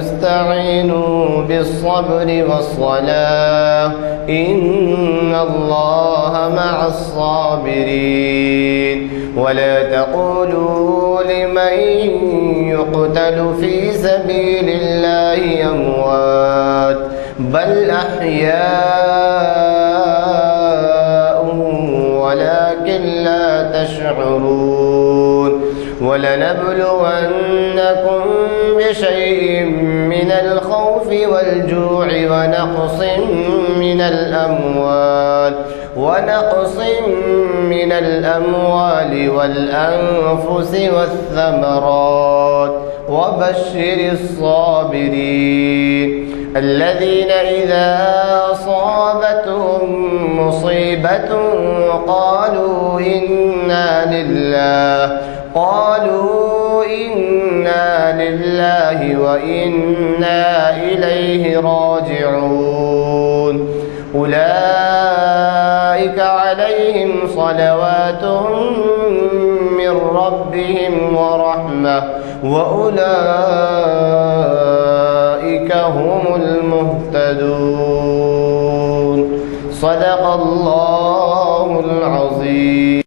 استعينوا بالصبر والصلاة إن الله مع الصابرين ولا تقولوا لمن يقتل في سبيل الله أموات بل أحياء ولكن لا تشعرون ولنبلونكم بشيء من الخوف والجوع ونقص من الأموال والأنفس والثمرات وبشر الصابرين الذين إذا أصابتهم مصيبة قالوا إنا لله وإنا إليه راجعون أولئك عليهم صلوات من ربهم ورحمة وأولئك هم المهتدون صدق الله العظيم.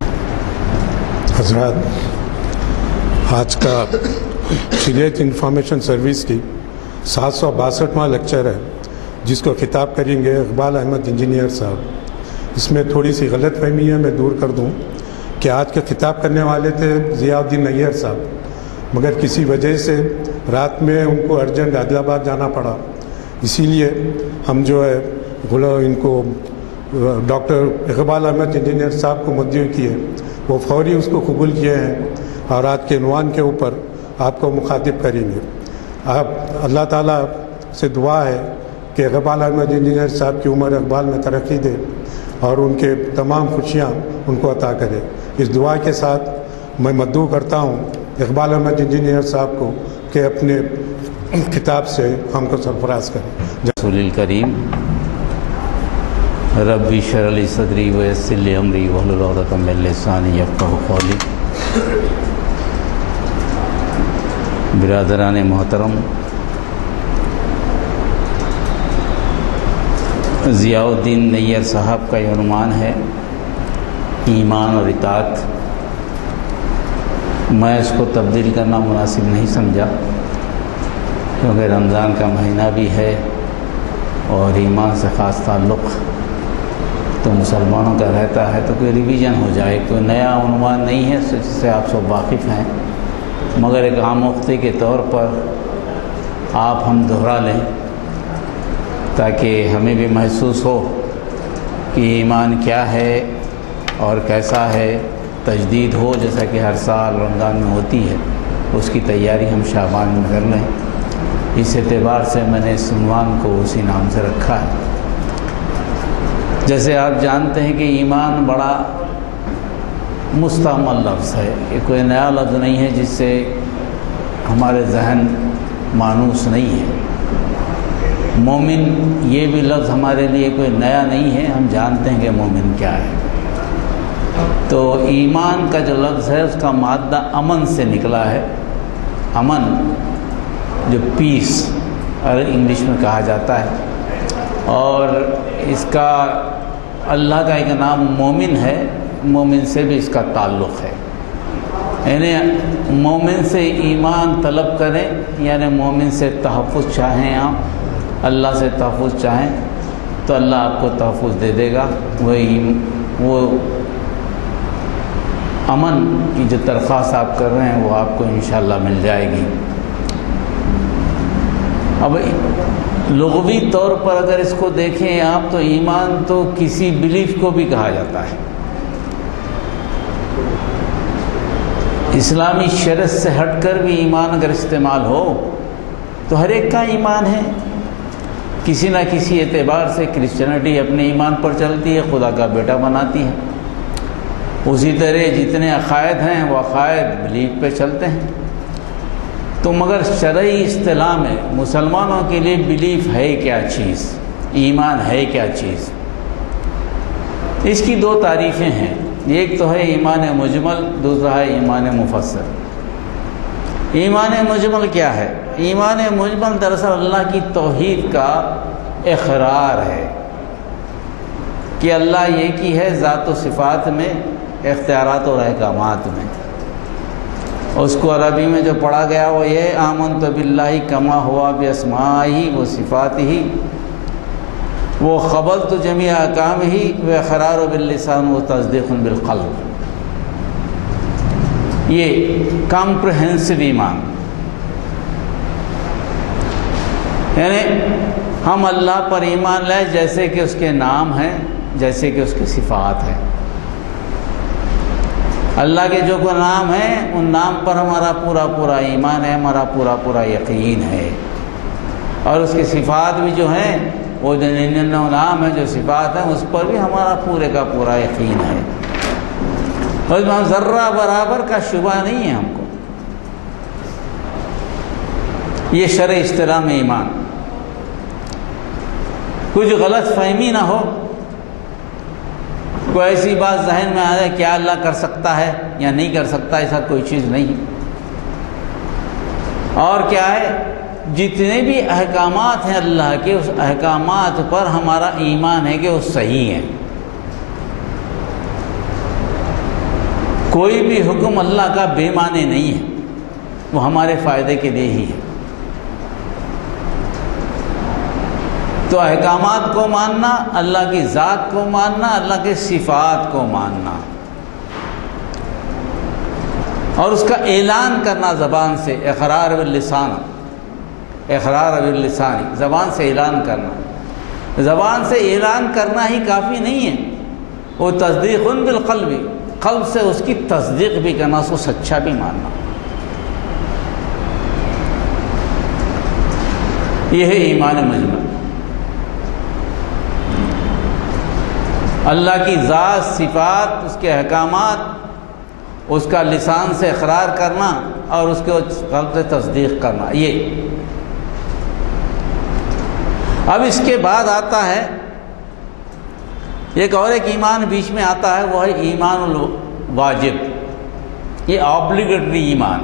حضرات، آج کا شریعت انفارمیشن سروس کی 762واں لیکچر ہے جس کو خطاب کریں گے اقبال احمد انجینئر صاحب. اس میں تھوڑی سی غلط فہمی ہے، میں دور کر دوں کہ آج کے خطاب کرنے والے تھے ضیاء الدین نیّر صاحب، مگر کسی وجہ سے رات میں ان کو ارجنٹ عادل آباد جانا پڑا، اسی لیے ہم جو ہے ان کو ڈاکٹر اقبال احمد انجینئر صاحب کو مدعو کیے، وہ فوری اس کو قبول کیے ہیں اور آج کے عنوان کے اوپر آپ کو مخاطب کریں گے. آپ اللہ تعالیٰ سے دعا ہے کہ اقبال احمد انجینئر صاحب کی عمر اقبال میں ترقی دے اور ان کے تمام خوشیاں ان کو عطا کرے. اس دعا کے ساتھ میں مدعو کرتا ہوں اقبال احمد انجینئر صاحب کو کہ اپنے خطاب سے ہم کو سرفراز کریں. رسول الکریم ربی اشرح لی صدری ویسر لی امری واحلل عقدۃ من لسانی یفقہوا قولی. برادران محترم، ضیاء الدین نیّر صاحب کا یہ عنوان ہے ایمان اور اطاعت. میں اس کو تبدیل کرنا مناسب نہیں سمجھا کیونکہ رمضان کا مہینہ بھی ہے اور ایمان سے خاص تعلق تو مسلمانوں کا رہتا ہے، تو کوئی ریویژن ہو جائے. کوئی نیا عنوان نہیں ہے جس سے آپ سب واقف ہیں، مگر ایک عام مفتی کے طور پر آپ ہم دہرا لیں تاکہ ہمیں بھی محسوس ہو کہ ایمان کیا ہے اور کیسا ہے. تجدید ہو جیسا کہ ہر سال رمضان میں ہوتی ہے، اس کی تیاری ہم شعبان میں کر لیں. اس اعتبار سے میں نے اس عنوان کو اسی نام سے رکھا ہے. جیسے آپ جانتے ہیں کہ ایمان بڑا مستعمل لفظ ہے، یہ کوئی نیا لفظ نہیں ہے جس سے ہمارے ذہن مانوس نہیں ہے. مومن یہ بھی لفظ ہمارے لیے کوئی نیا نہیں ہے، ہم جانتے ہیں کہ مومن کیا ہے. تو ایمان کا جو لفظ ہے اس کا مادہ امن سے نکلا ہے. امن جو پیس انگلش میں کہا جاتا ہے، اور اس کا اللہ کا ایک نام مومن ہے، مومن سے بھی اس کا تعلق ہے. یعنی مومن سے ایمان طلب کریں، یعنی مومن سے تحفظ چاہیں، آپ اللہ سے تحفظ چاہیں تو اللہ آپ کو تحفظ دے دے گا. وہ امن کی جو درخواست آپ کر رہے ہیں وہ آپ کو انشاءاللہ مل جائے گی. اب لغوی طور پر اگر اس کو دیکھیں آپ تو ایمان تو کسی بلیف کو بھی کہا جاتا ہے. اسلامی شریعت سے ہٹ کر بھی ایمان اگر استعمال ہو تو ہر ایک کا ایمان ہے. کسی نہ کسی اعتبار سے کرسچینٹی اپنے ایمان پر چلتی ہے، خدا کا بیٹا بناتی ہے. اسی طرح جتنے عقائد ہیں وہ عقائد بلیف پہ چلتے ہیں. تو مگر شرعی اصطلاح میں مسلمانوں کے لیے بلیف ہے کیا چیز، ایمان ہے کیا چیز؟ اس کی دو تعریفیں ہیں. ایک تو ہے ایمان مجمل، دوسرا ہے ایمان مفصل. ایمان مجمل کیا ہے؟ ایمان مجمل دراصل اللہ کی توحید کا اقرار ہے کہ اللہ ایک ہی ہے ذات و صفات میں، اختیارات اور احکامات میں۔ اس کو عربی میں جو پڑھا گیا وہ یہ آمنت باللہ کما ہوا باسمائہ و صفاتہ وہ قبلت جمیع احکامہ و اقرار باللسان و تصدیق بالقلب۔ یہ کمپریہنسو ایمان، یعنی ہم اللہ پر ایمان لائے جیسے کہ اس کے نام ہیں، جیسے کہ اس کی صفات ہیں۔ اللہ کے جو کوئی نام ہیں ان نام پر ہمارا پورا ایمان ہے، ہمارا پورا یقین ہے، اور اس کی صفات بھی جو ہیں وہ جو 99 نام ہیں، جو صفات ہیں، اس پر بھی ہمارا پورے کا پورا یقین ہے، اور اس میں ذرہ برابر کا شبہ نہیں ہے ہم کو۔ یہ شرع اصطلاح میں ایمان، کچھ غلط فہمی نہ ہو، کوئی ایسی بات ذہن میں آ جائے کیا اللہ کر سکتا ہے یا نہیں کر سکتا، ایسا کوئی چیز نہیں۔ اور کیا ہے، جتنے بھی احکامات ہیں اللہ کے، اس احکامات پر ہمارا ایمان ہے کہ وہ صحیح ہیں۔ کوئی بھی حکم اللہ کا بے معنی نہیں ہے، وہ ہمارے فائدے کے لیے ہی ہے۔ تو احکامات کو ماننا، اللہ کی ذات کو ماننا، اللہ کے صفات کو ماننا، اور اس کا اعلان کرنا زبان سے، اقرار باللسان، اقرار باللسان، زبان سے اعلان کرنا۔ زبان سے اعلان کرنا ہی کافی نہیں ہے، وہ تصدیق بالقلب، قلب سے اس کی تصدیق بھی کرنا، اس کو سچا بھی ماننا۔ یہ ہے ایمان مجمل۔ اللہ کی ذات، صفات، اس کے احکامات، اس کا لسان سے اقرار کرنا اور اس کے قلب سے تصدیق کرنا۔ یہ اب اس کے بعد آتا ہے ایک اور ایک ایمان بیچ میں آتا ہے، وہ ہے ایمان الواجب۔ یہ آبلیگیٹری ایمان،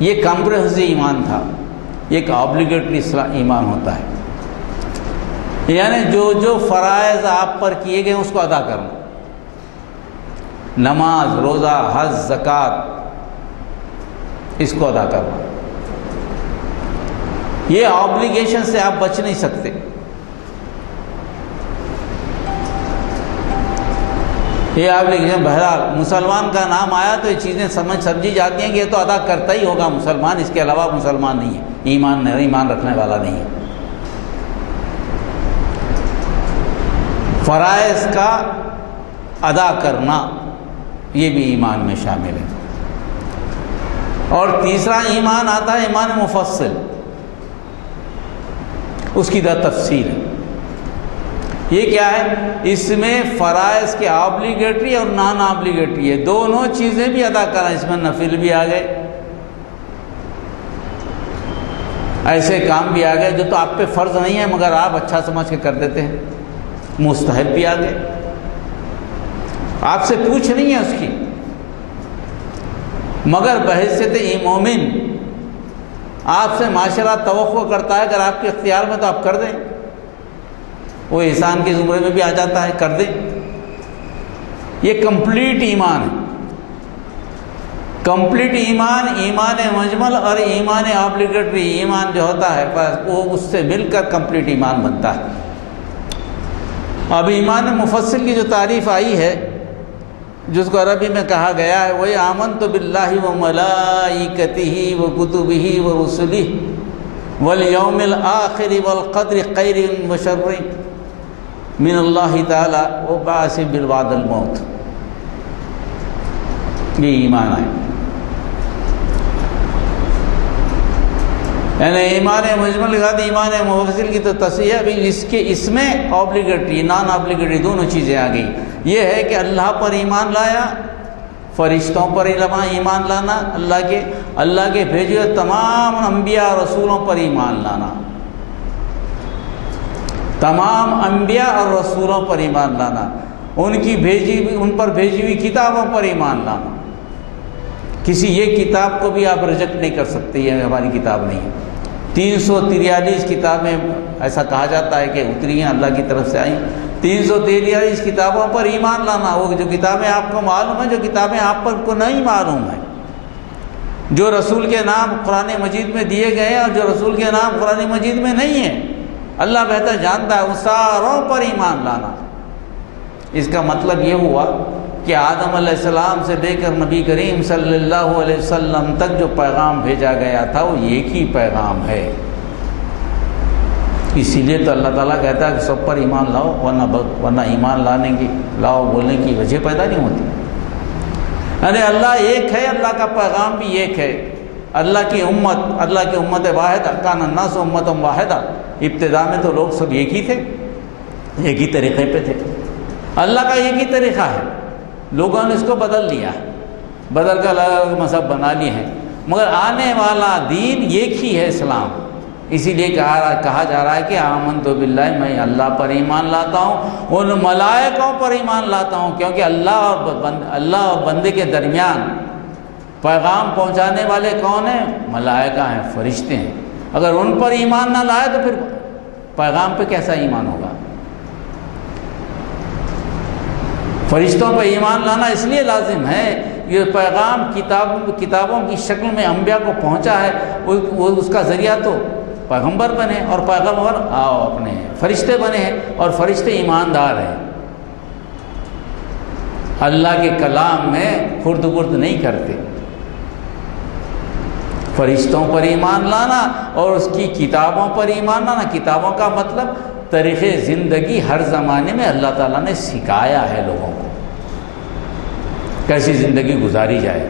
یہ کمپریہنسو ایمان تھا، یہ ایک آبلیگیٹری ایمان ہوتا ہے، یعنی جو فرائض آپ پر کیے گئے اس کو ادا کرنا، نماز، روزہ، حج، زکوٰۃ، اس کو ادا کرنا۔ یہ آبلیگیشن سے آپ بچ نہیں سکتے۔ یہ آبلیگیشن، بہرحال مسلمان کا نام آیا تو یہ چیزیں سمجھی جاتی ہیں کہ یہ تو ادا کرتا ہی ہوگا مسلمان، اس کے علاوہ مسلمان نہیں ہے، ایمان رکھنے والا نہیں ہے۔ فرائض کا ادا کرنا یہ بھی ایمان میں شامل ہے۔ اور تیسرا ایمان آتا ہے ایمان مفصل، اس کی تفصیل ہے۔ یہ کیا ہے، اس میں فرائض کے آبلیگیٹری اور نان آبلیگیٹری ہے، دونوں چیزیں بھی ادا کرنا، اس میں نفل بھی آ گئے، ایسے کام بھی آ گئے جو تو آپ پہ فرض نہیں ہے مگر آپ اچھا سمجھ کے کر دیتے ہیں، مستحب بھی آ گئے، آپ سے پوچھ نہیں ہے اس کی، مگر بحیثیت مومن آپ سے معاشرہ توقع کرتا ہے، اگر آپ کے اختیار میں تو آپ کر دیں، وہ احسان کے زمرے میں بھی آ جاتا ہے، کر دیں۔ یہ کمپلیٹ ایمان ہے، کمپلیٹ ایمان، ایمان مجمل اور ایمان آبلیگیٹری ایمان جو ہوتا ہے وہ اس سے مل کر کمپلیٹ ایمان بنتا ہے۔ اب ایمان مفصل کی جو تعریف آئی ہے، جس کو عربی میں کہا گیا ہے، وہی آمنت باللہ و ملائکتہ و کتبہ و رسلہ والیوم الآخر والقدر خیر و شر من اللہ تعالی و بعث بالوعد الموت۔ یہ ایمان ہے، یعنی ایمان مجمل کے ساتھ ایمان مفصل کی تو تصحیح ہے، اس میں آبلیگیٹری نان آبلیگیٹری دونوں چیزیں آ گئی۔ یہ ہے کہ اللہ پر ایمان لایا، فرشتوں پر ایمان لانا، اللہ کے بھیجے ہوئے تمام انبیاء اور رسولوں پر ایمان لانا، تمام انبیاء اور رسولوں پر ایمان لانا، ان پر بھیجی ہوئی کتابوں پر ایمان لانا، کسی ایک کتاب کو بھی آپ ریجیکٹ نہیں کر سکتے، یہ ہماری کتاب نہیں ہے۔ 343 کتابیں ایسا کہا جاتا ہے کہ اتری ہیں، اللہ کی طرف سے آئیں۔ 343 کتابوں پر ایمان لانا، وہ جو کتابیں آپ کو معلوم ہیں، جو کتابیں آپ پر کو نہیں معلوم ہیں، جو رسول کے نام قرآن مجید میں دیے گئے ہیں اور جو رسول کے نام قرآن مجید میں نہیں ہیں، اللہ بہتر جانتا ہے، ان ساروں پر ایمان لانا۔ اس کا مطلب یہ ہوا کہ آدم علیہ السلام سے لے کر نبی کریم صلی اللہ علیہ وسلم تک جو پیغام بھیجا گیا تھا وہ ایک ہی پیغام ہے۔ اسی لیے تو اللہ تعالیٰ کہتا ہے کہ سب پر ایمان لاؤ، ورنہ ایمان لانے کی لاؤ بولنے کی وجہ پیدا نہیں ہوتی۔ یعنی اللہ ایک ہے، اللہ کا پیغام بھی ایک ہے۔ اللہ کی امت واحدہ، کان الناس امۃ واحدہ، ابتدا میں تو لوگ سب ایک ہی تھے، ایک ہی طریقے پہ تھے۔ اللہ کا ایک ہی طریقہ ہے، لوگوں نے اس کو بدل لیا، بدل کر الگ الگ مذہب بنا لیے ہیں، مگر آنے والا دین ایک ہی ہے، اسلام۔ اسی لیے کہا جا رہا ہے کہ آمنت باللہ، میں اللہ پر ایمان لاتا ہوں، ان ملائکوں پر ایمان لاتا ہوں، کیونکہ اللہ اور بندے کے درمیان پیغام پہنچانے والے کون ہیں؟ ملائکہ ہیں، فرشتے ہیں۔ اگر ان پر ایمان نہ لائے تو پھر پیغام پہ کیسا ایمان ہوگا؟ فرشتوں پہ ایمان لانا اس لیے لازم ہے، یہ پیغام کتابوں کی شکل میں انبیاء کو پہنچا ہے، وہ اس کا ذریعہ تو پیغمبر بنے، اور پیغمبر اپنے فرشتے بنے ہیں، اور فرشتے ایماندار ہیں، اللہ کے کلام میں خرد برد نہیں کرتے۔ فرشتوں پر ایمان لانا اور اس کی کتابوں پر ایمان لانا، کتابوں کا مطلب طریقے زندگی ہر زمانے میں اللہ تعالیٰ نے سکھایا ہے لوگوں کو کیسی زندگی گزاری جائے۔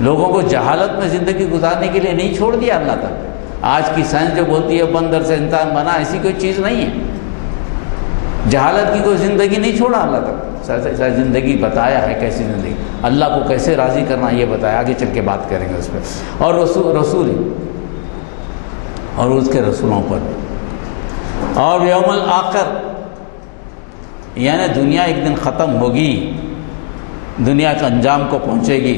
لوگوں کو جہالت میں زندگی گزارنے کے لیے نہیں چھوڑ دیا اللہ تعالیٰ۔ آج کی سائنس جو بولتی ہے بندر سے انسان بنا، ایسی کوئی چیز نہیں ہے، جہالت کی کوئی زندگی نہیں چھوڑا اللہ تعالیٰ، زندگی بتایا ہے کیسی زندگی، اللہ کو کیسے راضی کرنا یہ بتایا، آگے چل کے بات کریں گے اس پہ، اور رسول اور اس کے رسولوں پر، اور یوم الآخر، یعنی دنیا ایک دن ختم ہوگی، دنیا کے انجام کو پہنچے گی،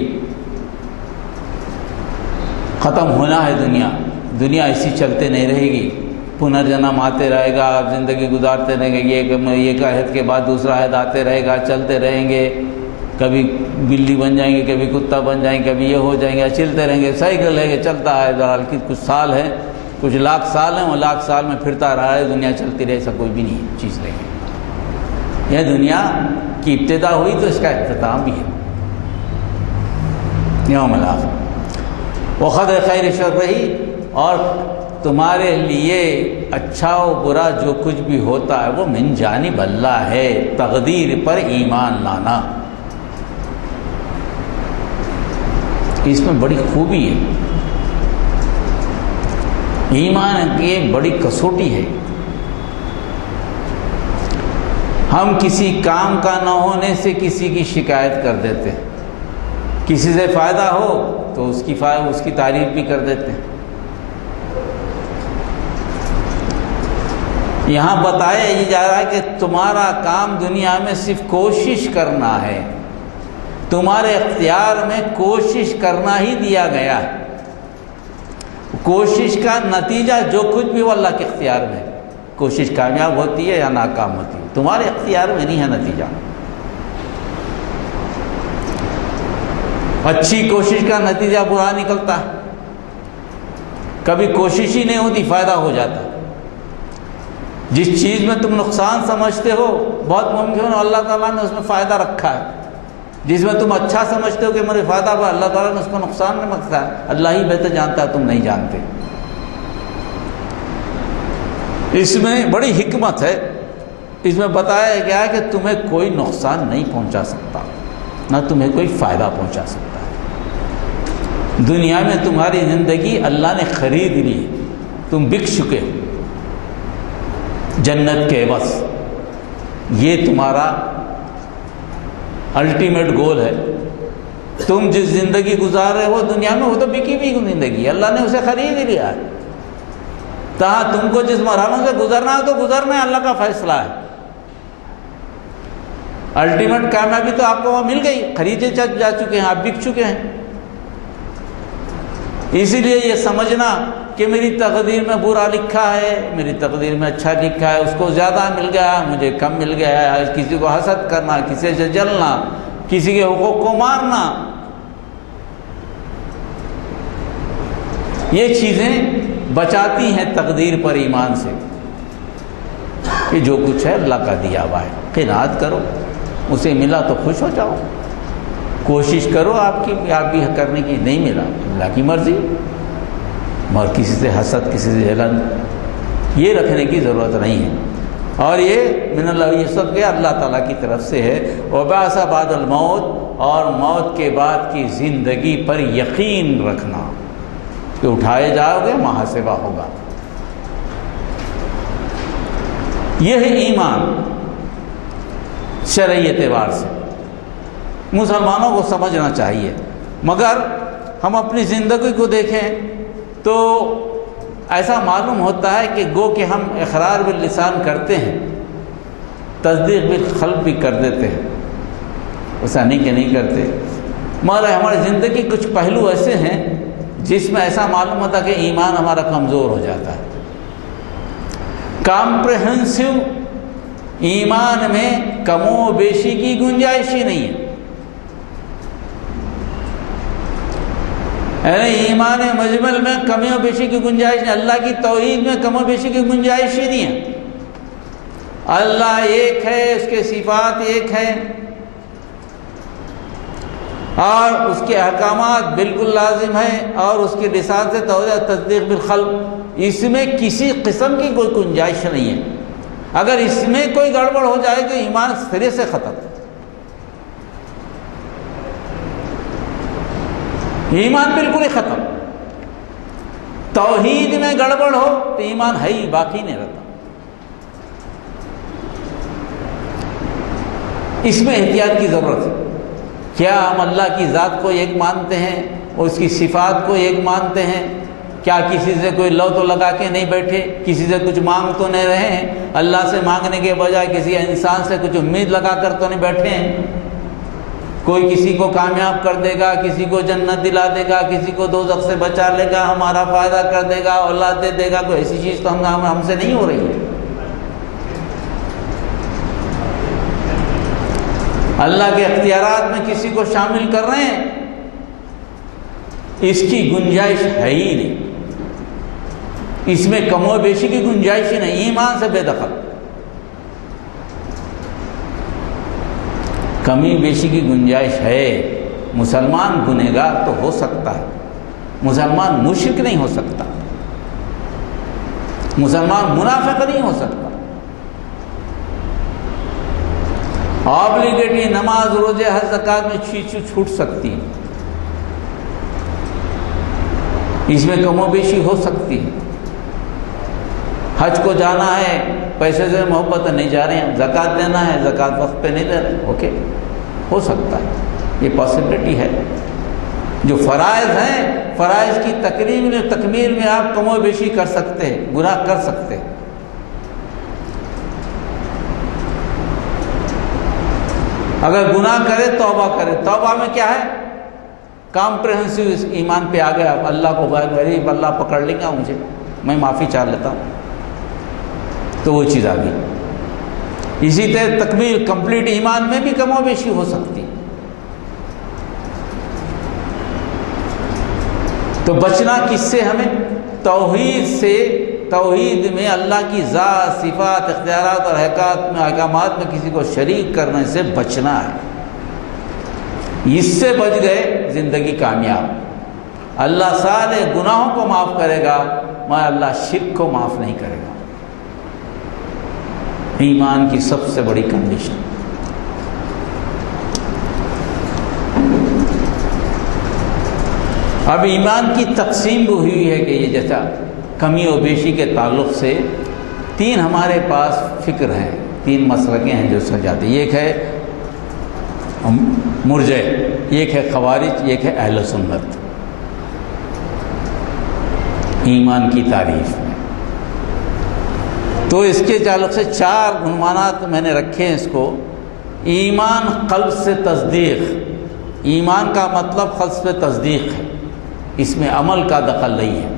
ختم ہونا ہے دنیا ایسی چلتے نہیں رہے گی، پنرجنم آتے رہے گا، آپ زندگی گزارتے رہیں گے، ایک عہد کے بعد دوسرا عہد آتے رہے گا، چلتے رہیں گے، کبھی بلی بن جائیں گے، کبھی کتا بن جائیں گے، کبھی یہ ہو جائیں گے، چلتے رہیں گے، سائیکل ہے کہ چلتا ہے، بہرحال کچھ سال ہے، کچھ لاکھ سال ہیں، وہ لاکھ سال میں پھرتا رہا ہے، دنیا چلتی رہے، ایسا کوئی بھی نہیں چیز نہیں ہے۔ یہ دنیا کی ابتدا ہوئی تو اس کا اختتام بھی ہے، یوم الآخر وقدر خیر شر رہی، اور تمہارے لیے اچھا و برا جو کچھ بھی ہوتا ہے وہ من جانب اللہ ہے، تقدیر پر ایمان لانا، اس میں بڑی خوبی ہے، ایمان کی ایک بڑی کسوٹی ہے۔ ہم کسی کام کا نہ ہونے سے کسی کی شکایت کر دیتے ہیں، کسی سے فائدہ ہو تو اس کی تعریف بھی کر دیتے ہیں۔ یہاں بتایا یہ جا رہا ہے کہ تمہارا کام دنیا میں صرف کوشش کرنا ہے، تمہارے اختیار میں کوشش کرنا ہی دیا گیا ہے، کوشش کا نتیجہ جو کچھ بھی وہ اللہ کے اختیار میں ہے، کوشش کامیاب ہوتی ہے یا ناکام ہوتی ہے، تمہارے اختیار میں نہیں ہے نتیجہ۔ اچھی کوشش کا نتیجہ برا نکلتا ہے، کبھی کوشش ہی نہیں ہوتی فائدہ ہو جاتا ہے۔ جس چیز میں تم نقصان سمجھتے ہو بہت ممکن ہو اللہ تعالیٰ نے اس میں فائدہ رکھا ہے، جس میں تم اچھا سمجھتے ہو کہ میرے فائدہ ہوا، اللہ تعالیٰ نے اس کو نقصان میں رکھا ہے، اللہ ہی بہتر جانتا ہے، تم نہیں جانتے۔ اس میں بڑی حکمت ہے، اس میں بتایا گیا ہے کہ تمہیں کوئی نقصان نہیں پہنچا سکتا، نہ تمہیں کوئی فائدہ پہنچا سکتا ہے۔ دنیا میں تمہاری زندگی اللہ نے خرید لی، تم بک چکے ہو جنت کے عوض، یہ تمہارا الٹیمیٹ گول ہے۔ تم جس زندگی گزار رہے ہو دنیا میں وہ تو بکی ہوئی زندگی ہے، اللہ نے اسے خرید لیا ہے، تاہا تم کو جس مرحلوں سے گزرنا ہے تو گزرنا ہے، اللہ کا فیصلہ ہے۔ الٹیمیٹ کامیابی تو آپ کو وہ مل گئی، خریدے جا چکے ہیں، آپ بک چکے ہیں، اسی لیے یہ سمجھنا کہ میری تقدیر میں برا لکھا ہے، میری تقدیر میں اچھا لکھا ہے، اس کو زیادہ مل گیا، مجھے کم مل گیا ہے، کسی کو حسد کرنا، کسی سے جلنا، کسی کے حقوق کو مارنا، یہ چیزیں بچاتی ہیں تقدیر پر ایمان سے کہ جو کچھ ہے اللہ کا دیا ہوا ہے، قناعت کرو، اسے ملا تو خوش ہو جاؤ، کوشش کرو آپ بھی کرنے کی، نہیں ملا اللہ کی مرضی، مگر کسی سے حسد، کسی سے جلن یہ رکھنے کی ضرورت نہیں ہے۔ اور یہ من اللہ، یہ سب کہ اللہ تعالیٰ کی طرف سے ہے۔ وبعث بعد الموت، اور موت کے بعد کی زندگی پر یقین رکھنا کہ اٹھائے جاؤ گے، محاسبہ ہوگا، یہ ہے ایمان شرعی اعتبار سے مسلمانوں کو سمجھنا چاہیے۔ مگر ہم اپنی زندگی کو دیکھیں تو ایسا معلوم ہوتا ہے کہ گو کہ ہم اقرار باللسان کرتے ہیں، تصدیق بالقلب بھی کر دیتے ہیں، ایسا نہیں کہ نہیں کرتے، مگر ہماری زندگی کچھ پہلو ایسے ہیں جس میں ایسا معلوم ہوتا ہے کہ ایمان ہمارا کمزور ہو جاتا ہے۔ کمپریہنسو ایمان میں کم و بیشی کی گنجائش ہی نہیں ہے، یعنی ایمان مجمل میں کمی و بیشی کی گنجائش نہیں، اللہ کی توحید میں کم و بیشی کی گنجائش ہی نہیں ہے۔ اللہ ایک ہے، اس کے صفات ایک ہیں، اور اس کے احکامات بالکل لازم ہیں، اور اس کے لسان سے توحید تصدیق بالقلب، اس میں کسی قسم کی کوئی گنجائش نہیں ہے۔ اگر اس میں کوئی گڑبڑ ہو جائے تو ایمان سرے سے ختم، ایمان بالکل ہی ختم۔ توحید میں گڑبڑ ہو تو ایمان ہے ہی، باقی نہیں رہتا۔ اس میں احتیاط کی ضرورت ہے۔ کیا ہم اللہ کی ذات کو ایک مانتے ہیں اور اس کی صفات کو ایک مانتے ہیں؟ کیا کسی سے کوئی لو تو لگا کے نہیں بیٹھے، کسی سے کچھ مانگ تو نہیں رہے ہیں، اللہ سے مانگنے کے بجائے کسی انسان سے کچھ امید لگا کر تو نہیں بیٹھے ہیں؟ کوئی کسی کو کامیاب کر دے گا، کسی کو جنت دلا دے گا، کسی کو دوزخ سے بچا لے گا، ہمارا فائدہ کر دے گا، اولاد دے دے گا، کوئی ایسی چیز تو ہم سے نہیں ہو رہی ہے۔ اللہ کے اختیارات میں کسی کو شامل کر رہے ہیں، اس کی گنجائش ہے ہی نہیں، اس میں کم و بیشی کی گنجائش ہی نہیں، ایمان سے بے دخل۔ کمی بیشی کی گنجائش ہے، مسلمان گنہگار تو ہو سکتا ہے، مسلمان مشرک نہیں ہو سکتا، مسلمان منافق نہیں ہو سکتا۔ آبلیگیٹری نماز، روزے، حج، زکوٰۃ میں چیز چھوٹ سکتی ہے، اس میں کم و بیشی ہو سکتی ہے۔ حج کو جانا ہے، پیسے سے محبت نہیں جا رہے ہیں، زکوٰۃ دینا ہے، زکوٰۃ وقت پہ نہیں دے رہے، اوکے، ہو سکتا ہے، یہ پاسبلٹی ہے۔ جو فرائض ہیں، فرائض کی تکمیل میں آپ کم و بیشی کر سکتے ہیں، گناہ کر سکتے ہیں۔ اگر گناہ کرے توبہ کرے، توبہ میں کیا ہے؟ کمپریہنسو ایمان پہ آ گیا، اللہ کو غریب اللہ پکڑ لیں گا مجھے، میں معافی چاہ لیتا ہوں، تو وہ چیز آ گئی۔ اسی طرح تکمیل کمپلیٹ ایمان میں بھی کم و بیشی ہو سکتی، تو بچنا کس سے؟ ہمیں توحید سے، توحید میں اللہ کی ذات، صفات، اختیارات اور احکامات میں کسی کو شریک کرنے سے بچنا ہے۔ اس سے بچ گئے زندگی کامیاب۔ اللہ سارے گناہوں کو معاف کرے گا مگر اللہ شرک کو معاف نہیں کرے گا۔ ایمان کی سب سے بڑی کنڈیشن۔ اب ایمان کی تقسیم بھی ہوئی ہے کہ یہ جیسا کمی و بیشی کے تعلق سے تین ہمارے پاس فکر ہیں، تین مسلکیں ہیں جو سمجھاتے ہیں۔ ایک ہے مرجئ، ایک ہے خوارج، ایک ہے اہل سنت۔ ایمان کی تعریف میں تو اس کے تعلق سے چار عنوانات میں نے رکھے ہیں اس کو۔ ایمان قلب سے تصدیق، ایمان کا مطلب قلب سے تصدیق ہے، اس میں عمل کا دخل نہیں ہے.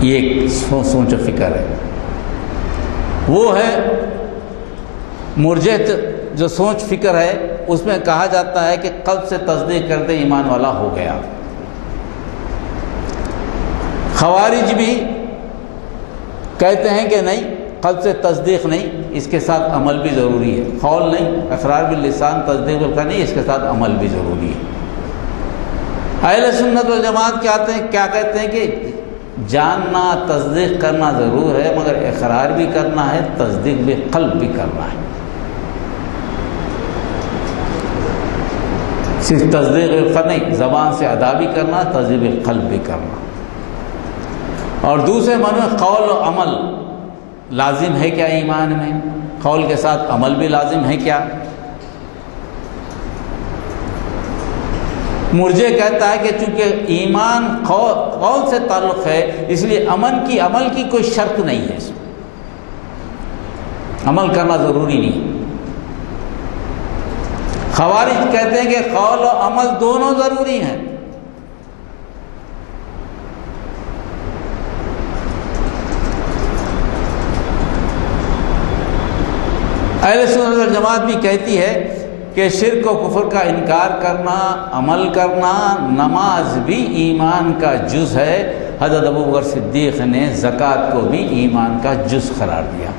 یہ ایک سوچ و فکر ہے. وہ ہے مرجئہ جو سوچ فکر ہے، اس میں کہا جاتا ہے کہ قلب سے تصدیق کرتے ایمان والا ہو گیا. خوارج بھی کہتے ہیں کہ نہیں، قلب سے تصدیق نہیں، اس کے ساتھ عمل بھی ضروری ہے. قول نہیں، اقرار باللسان، تصدیق بالقلب نہیں، اس کے ساتھ عمل بھی ضروری ہے. اہل سنت والجماعت کیا کہتے ہیں کہ جاننا، تصدیق کرنا ضرور ہے، مگر اقرار بھی کرنا ہے، تصدیق بھی قلب بھی کرنا ہے. صرف تصدیق بالقلب نہیں، زبان سے ادا بھی کرنا، تصدیق بالقلب بھی کرنا. اور دوسرے معنی میں قول و عمل لازم ہے کیا ایمان میں؟ قول کے ساتھ عمل بھی لازم ہے کیا؟ مرجئہ کہتا ہے کہ چونکہ ایمان قول سے تعلق ہے، اس لیے عمل کی کوئی شرط نہیں ہے، اس میں عمل کرنا ضروری نہیں. خوارج کہتے ہیں کہ قول و عمل دونوں ضروری ہیں. اہل سنت والجماعت بھی کہتی ہے کہ شرک و کفر کا انکار کرنا، عمل کرنا، نماز بھی ایمان کا جز ہے. حضرت ابوبکر صدیق نے زکوٰۃ کو بھی ایمان کا جز قرار دیا.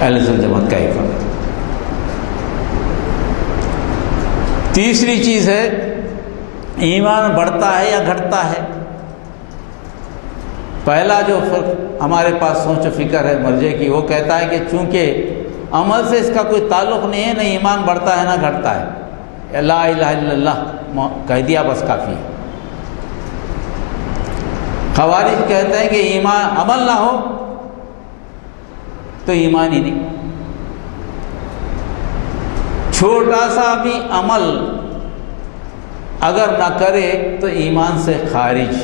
اہل سنت والجماعت کا ایک فرق. تیسری چیز ہے ایمان بڑھتا ہے یا گھٹتا ہے. پہلا جو فرق ہمارے پاس سوچ و فکر ہے مرجئہ کی، وہ کہتا ہے کہ چونکہ عمل سے اس کا کوئی تعلق نہیں ہے، نہ ایمان بڑھتا ہے نہ گھٹتا ہے. لا الہ الا اللہ کہہ دیا بس کافی ہے. خوارج کہتے ہیں کہ ایمان عمل نہ ہو تو ایمان ہی نہیں. چھوٹا سا بھی عمل اگر نہ کرے تو ایمان سے خارج،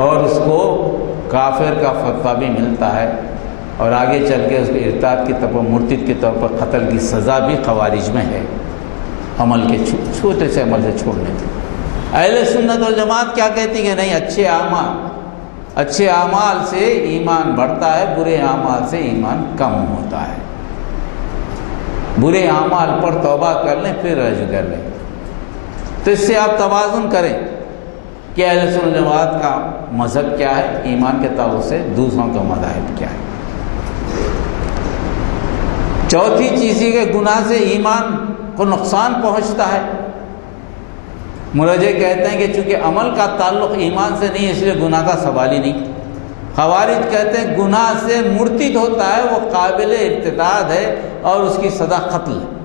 اور اس کو کافر کا فتویٰ بھی ملتا ہے، اور آگے چل کے اس کے ارتاد کے طور پر، مرتد کے طور پر قتل کی سزا بھی خوارج میں ہے، عمل کے چھوٹے سے عمل سے چھوڑنے کی. اہل سنت والجماعت کیا کہتی کہ نہیں، اچھے اعمال سے ایمان بڑھتا ہے، برے اعمال سے ایمان کم ہوتا ہے. برے اعمال پر توبہ کر لیں پھر رجوع کر لیں. تو اس سے آپ توازن کریں کہ اہل سنت والجماعت کا مذہب کیا ہے ایمان کے تعلق سے، دوسروں کا مذاہب کیا ہے. چوتھی چیز یہ کہ گناہ سے ایمان کو نقصان پہنچتا ہے. مرجئہ کہتے ہیں کہ چونکہ عمل کا تعلق ایمان سے نہیں، اس لیے گناہ کا سوال ہی نہیں. خوارج کہتے ہیں گناہ سے مرتد ہوتا ہے، وہ قابل ارتداد ہے اور اس کی سزا قتل ہے.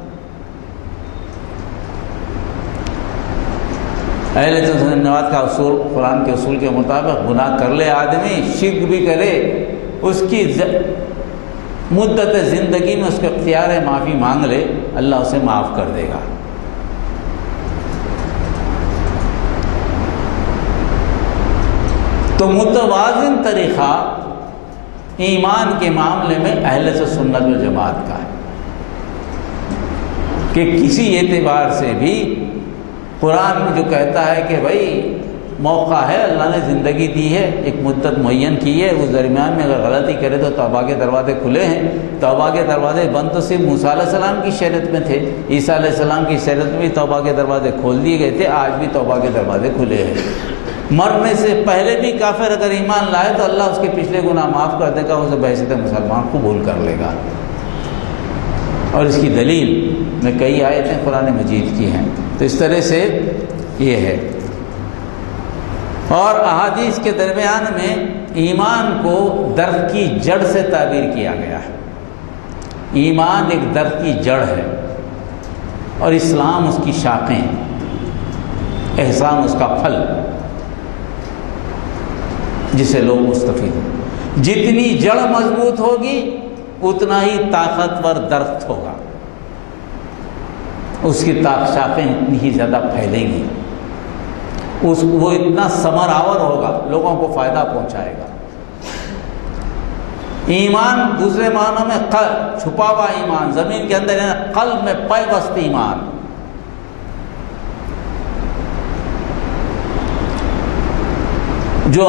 اہل سنت والجماعت کا اصول، قرآن کے اصول کے مطابق گناہ کر لے آدمی، شرک بھی کرے، اس کی مدت زندگی میں اس کو اختیار ہے معافی مانگ لے، اللہ اسے معاف کر دے گا. تو متوازن طریقہ ایمان کے معاملے میں اہل سنت والجماعت کا ہے کہ کسی اعتبار سے بھی قرآن جو کہتا ہے کہ بھائی موقع ہے، اللہ نے زندگی دی ہے، ایک مدت معین کی ہے، اس درمیان میں اگر غلطی کرے تو توبہ کے دروازے کھلے ہیں. توبہ کے دروازے بند تو صرف موسیٰ علیہ السلام کی شریعت میں تھے، عیسیٰ علیہ السلام کی شریعت میں بھی توبہ کے دروازے کھول دیے گئے تھے، آج بھی توبہ کے دروازے کھلے ہیں. مرنے سے پہلے بھی کافر اگر ایمان لائے تو اللہ اس کے پچھلے گناہ معاف کر دے گا، اسے بحیثیت مسلمان قبول کر لے گا. اور اس کی دلیل میں کئی آیتیں قرآن مجید کی ہیں. تو اس طرح سے یہ ہے. اور احادیث کے درمیان میں ایمان کو درخت کی جڑ سے تعبیر کیا گیا ہے. ایمان ایک درخت کی جڑ ہے اور اسلام اس کی شاخیں، احسان اس کا پھل جسے لوگ مستفید ہیں. جتنی جڑ مضبوط ہوگی اتنا ہی طاقتور درخت ہوگا، اس کی شاخیں اتنی ہی زیادہ پھیلیں گی، وہ اتنا ثمر آور ہوگا، لوگوں کو فائدہ پہنچائے گا. ایمان دوسرے معنوں میں چھپا ہوا ایمان، زمین کے اندر قلب میں پیوست ایمان۔ جو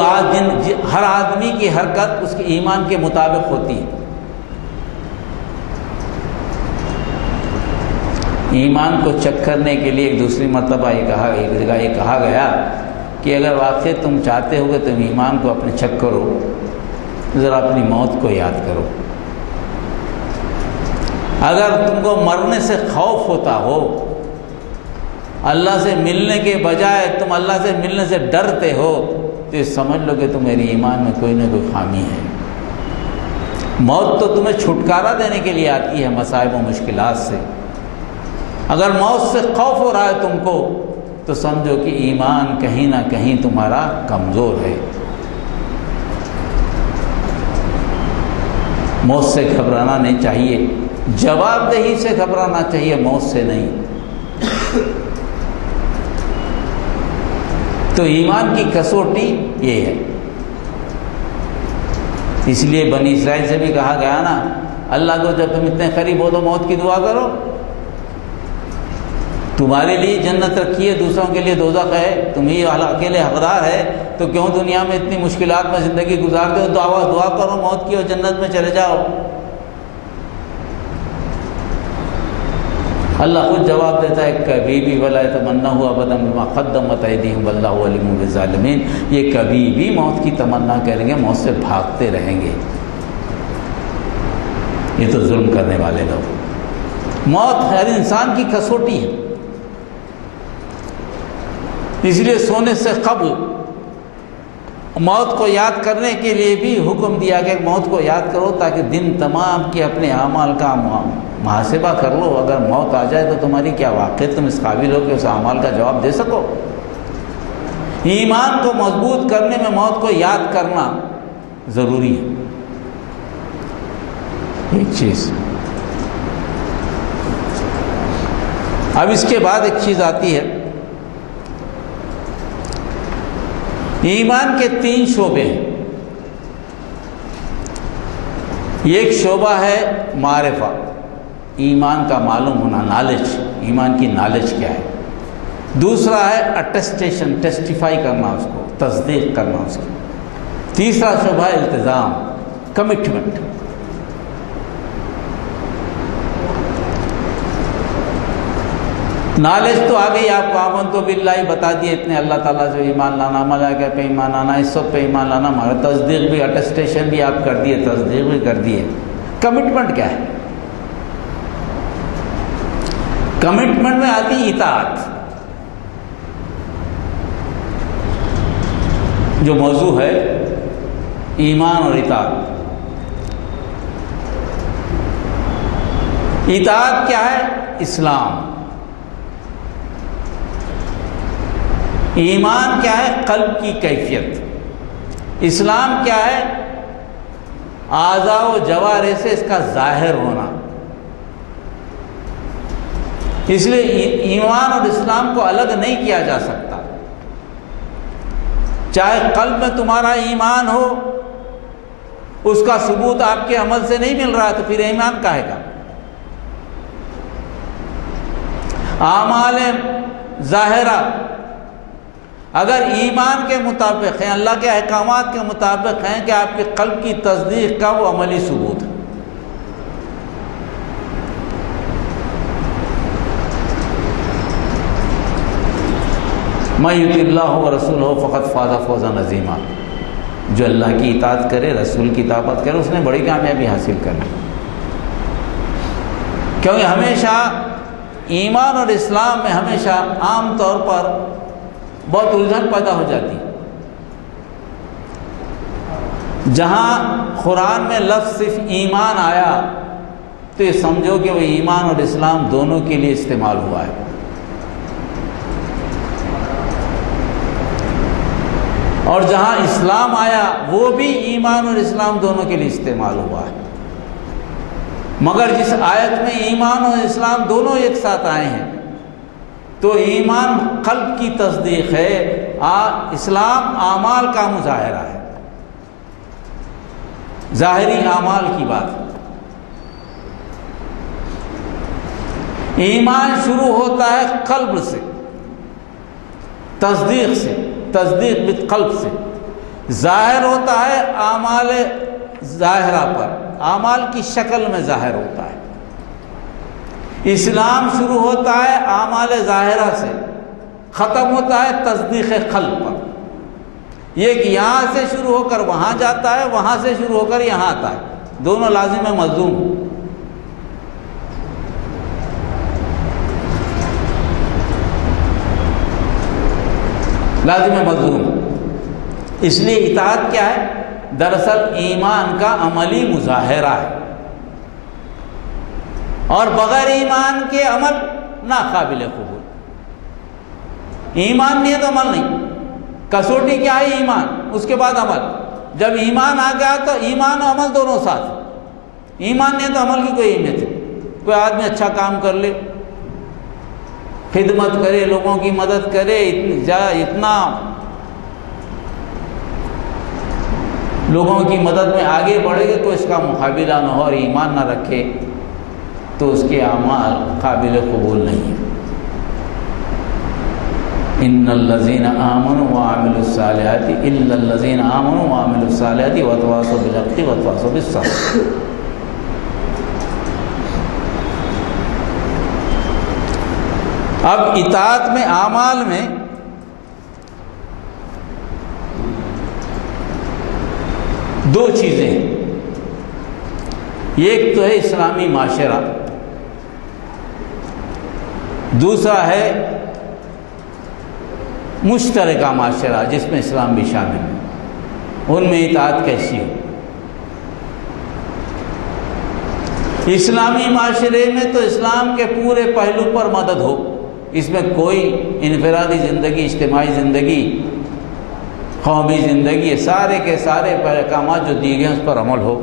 ہر آدمی کی حرکت اس کے ایمان کے مطابق ہوتی ہے۔ ایمان کو چیک کرنے کے لیے ایک دوسری مرتبہ ایک جگہ یہ کہا گیا کہ اگر واقعی تم چاہتے ہو کہ تم ایمان کو اپنے چیک کرو، ذرا اپنی موت کو یاد کرو۔ اگر تم کو مرنے سے خوف ہوتا ہو، اللہ سے ملنے کے بجائے تم اللہ سے ملنے سے ڈرتے ہو، تو یہ سمجھ لو کہ تمہاری ایمان میں کوئی نہ کوئی خامی ہے۔ موت تو تمہیں چھٹکارا دینے کے لیے آتی ہے مصائب و مشکلات سے۔ اگر موت سے خوف ہو رہا ہے تم کو، تو سمجھو کہ ایمان کہیں نہ کہیں تمہارا کمزور ہے۔ موت سے گھبرانا نہیں چاہیے، جواب دہی سے گھبرانا چاہیے، موت سے نہیں۔ تو ایمان کی کسوٹی یہ ہے۔ اس لیے بنی اسرائیل سے بھی کہا گیا نا، اللہ کو جب تم اتنے قریب ہو تو موت کی دعا کرو۔ تمہارے لیے جنت رکھی ہے، دوسروں کے لیے دوزخ ہے، تم ہی اکیلے حقدار ہے، تو کیوں دنیا میں اتنی مشکلات میں زندگی گزارتے ہو؟ دعا کرو موت کی اور جنت میں چلے جاؤ۔ اللہ خود جواب دیتا ہے، کبھی بھی ولا یتمنوا ابدا بما قدمت ایدیہم واللہ علیم بالظالمین۔ یہ کبھی بھی موت کی تمنا کریں گے، موت سے بھاگتے رہیں گے۔ یہ تو ظلم کرنے والے لوگ۔ موت ہر انسان کی کسوٹی ہے، اس لیے سونے سے قبل موت کو یاد کرنے کے لیے بھی حکم دیا کہ موت کو یاد کرو، تاکہ دن تمام کے اپنے اعمال کا محاسبہ کر لو۔ اگر موت آ جائے تو تمہاری کیا واقعی تم اس قابل ہو کہ اس اعمال کا جواب دے سکو؟ ایمان کو مضبوط کرنے میں موت کو یاد کرنا ضروری ہے۔ ایک چیز، اب اس کے بعد ایک چیز آتی ہے، ایمان کے 3 شعبے ہیں۔ ایک شعبہ ہے معرفہ، ایمان کا معلوم ہونا، نالج، ایمان کی نالج کیا ہے۔ دوسرا ہے اٹیسٹیشن، ٹیسٹیفائی کرنا، اس کو تصدیق کرنا اس کی۔ تیسرا شعبہ ہے التزام، کمٹمنٹ۔ نالج تو آ گئی، آپ کو آمنتو باللہ بتا دیے، اتنے اللہ تعالیٰ سے ایمان لانا، ملائکہ پہ ایمان لانا، اس سب پہ ایمان لانا، ہمارا تصدیق بھی، اٹیسٹیشن بھی آپ کر دیے، تصدیق بھی کر دیے۔ کمٹمنٹ کیا ہے؟ کمٹمنٹ میں آتی اطاعت، جو موضوع ہے ایمان اور اطاعت۔ اطاعت کیا ہے؟ اسلام۔ ایمان کیا ہے؟ قلب کی کیفیت۔ اسلام کیا ہے؟ اعضاء و جوارح سے اس کا ظاہر ہونا۔ اس لیے ایمان اور اسلام کو الگ نہیں کیا جا سکتا۔ چاہے قلب میں تمہارا ایمان ہو، اس کا ثبوت آپ کے عمل سے نہیں مل رہا، تو پھر ایمان کہے گا؟ اعمال ظاہرہ اگر ایمان کے مطابق ہیں، اللہ کے احکامات کے مطابق ہیں، کہ آپ کے قلب کی تصدیق کا وہ عملی ثبوت ہے۔ مَن یُطِع اللَّهَ وَرَسُولَهُ فَقَدْ فَازَ فَوْزًا عَظِیمًا۔ جو اللہ کی اطاعت کرے، رسول کی اطاعت کرے، اس نے بڑی کامیابی حاصل کرنی۔ کیونکہ ہمیشہ ایمان اور اسلام میں ہمیشہ عام طور پر بہت الجھن پیدا ہو جاتی ہے۔ جہاں قرآن میں لفظ صرف ایمان آیا، تو یہ سمجھو کہ وہ ایمان اور اسلام دونوں کے لیے استعمال ہوا ہے۔ اور جہاں اسلام آیا، وہ بھی ایمان اور اسلام دونوں کے لیے استعمال ہوا ہے۔ مگر جس آیت میں ایمان اور اسلام دونوں ایک ساتھ آئے ہیں، تو ایمان قلب کی تصدیق ہے، اسلام اعمال کا مظاہرہ ہے۔ ظاہری اعمال کی بات ہے۔ ایمان شروع ہوتا ہے قلب سے، تصدیق سے، تصدیق بالقلب سے، ظاہر ہوتا ہے اعمال ظاہرہ پر، اعمال کی شکل میں ظاہر ہوتا ہے۔ اسلام شروع ہوتا ہے اعمال ظاہرہ سے، ختم ہوتا ہے تصدیق قلب پر۔ یہ کہ یہاں سے شروع ہو کر وہاں جاتا ہے، وہاں سے شروع ہو کر یہاں آتا ہے، دونوں لازم ملزوم۔ لازم ملزوم، اس لیے اطاعت کیا ہے؟ دراصل ایمان کا عملی مظاہرہ ہے، اور بغیر ایمان کے عمل ناقابل قبول۔ ایمان نہیں ہے تو عمل نہیں، کسوٹی کیا ہے؟ ایمان، اس کے بعد عمل۔ جب ایمان آ گیا تو ایمان اور عمل دونوں ساتھ۔ ایمان نہیں ہے تو عمل کی کوئی اہمیت ہے۔ کوئی آدمی اچھا کام کر لے، خدمت کرے، لوگوں کی مدد کرے، اتنا لوگوں کی مدد میں آگے بڑھے گا، تو اس کا مقابلہ نہ ہو اور ایمان نہ رکھے تو اس کے اعمال قابل قبول نہیں ہیں۔ ان الذین آمنوا وعملوا الصالحات الا الذین آمنوا وعملوا الصالحات وتواصوا بالحق وتواصوا بالصبر۔ اب اطاعت میں، اعمال میں دو چیزیں ہیں۔ ایک تو ہے اسلامی معاشرہ، دوسرا ہے مشترکہ معاشرہ جس میں اسلام بھی شامل ہے۔ ان میں اطاعت کیسی ہو؟ اسلامی معاشرے میں تو اسلام کے پورے پہلو پر مدد ہو، اس میں کوئی انفرادی زندگی، اجتماعی زندگی، قومی زندگی، سارے کے سارے احکامات جو دیے گئے ہیں اس پر عمل ہو۔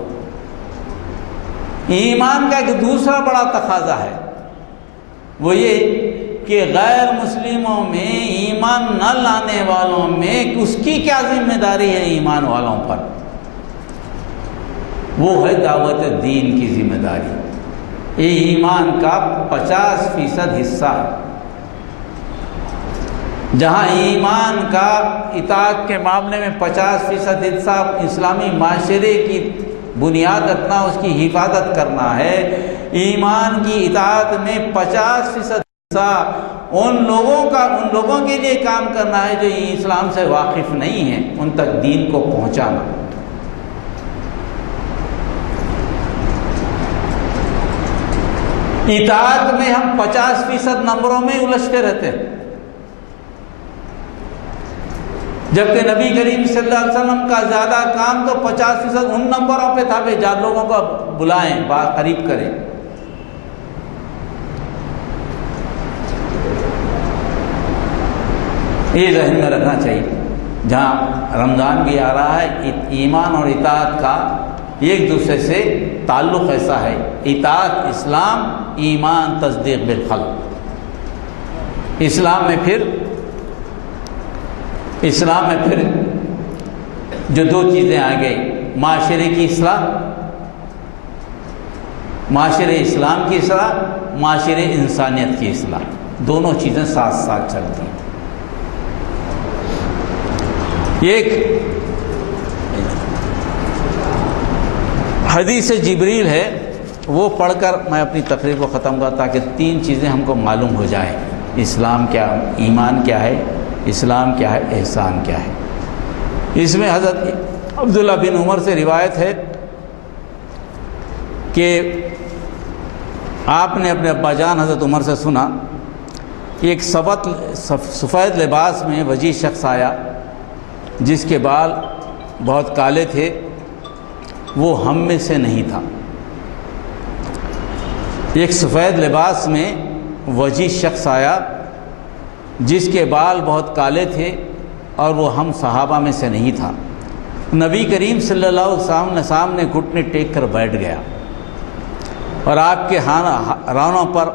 ایمان کا ایک دوسرا بڑا تقاضا ہے، وہ یہ کہ غیر مسلموں میں، ایمان نہ لانے والوں میں اس کی کیا ذمہ داری ہے ایمان والوں پر؟ وہ ہے دعوت دین کی ذمہ داری۔ یہ ایمان کا 50% حصہ ہے۔ جہاں ایمان کا اطاعت کے معاملے میں 50% حصہ اسلامی معاشرے کی بنیاد رکھنا، اس کی حفاظت کرنا ہے، ایمان کی اطاعت میں 50% حصہ ان لوگوں کے لیے کام کرنا ہے جو اسلام سے واقف نہیں ہیں، ان تک دین کو پہنچانا۔ اطاعت میں ہم 50% نمبروں میں الجھتے رہتے ہیں، جبکہ نبی کریم صلی اللہ علیہ وسلم کا زیادہ کام تو 50% ان نمبروں پہ تھا کہ جہاں لوگوں کو بلائیں، قریب کریں۔ یہ ذہن میں رکھنا چاہیے۔ جہاں رمضان بھی آ رہا ہے، ایمان اور اطاعت کا ایک دوسرے سے تعلق ایسا ہے، اطاعت اسلام، ایمان تصدیق بالقلب۔ اسلام میں پھر جو دو چیزیں آ گئی، معاشرے کی اصلاح، معاشرے اسلام کی اصلاح، معاشرے انسانیت کی اصلاح، دونوں چیزیں ساتھ ساتھ چلتی ہیں۔ ایک حدیث جبریل ہے، وہ پڑھ کر میں اپنی تقریر کو ختم کروں تاکہ 3 چیزیں ہم کو معلوم ہو جائیں۔ اسلام کیا، ایمان کیا ہے، اسلام کیا ہے، احسان کیا ہے۔ اس میں حضرت عبداللہ بن عمر سے روایت ہے کہ آپ نے اپنے ابا جان حضرت عمر سے سنا کہ ایک سفید لباس میں وجیز شخص آیا جس کے بال بہت کالے تھے، وہ ہم میں سے نہیں تھا۔ ایک سفید لباس میں وجیز شخص آیا جس کے بال بہت کالے تھے اور وہ ہم صحابہ میں سے نہیں تھا۔ نبی کریم صلی اللہ علیہ وسلم نے سامنے گھٹنے ٹیک کر بیٹھ گیا اور آپ کے رانوں پر،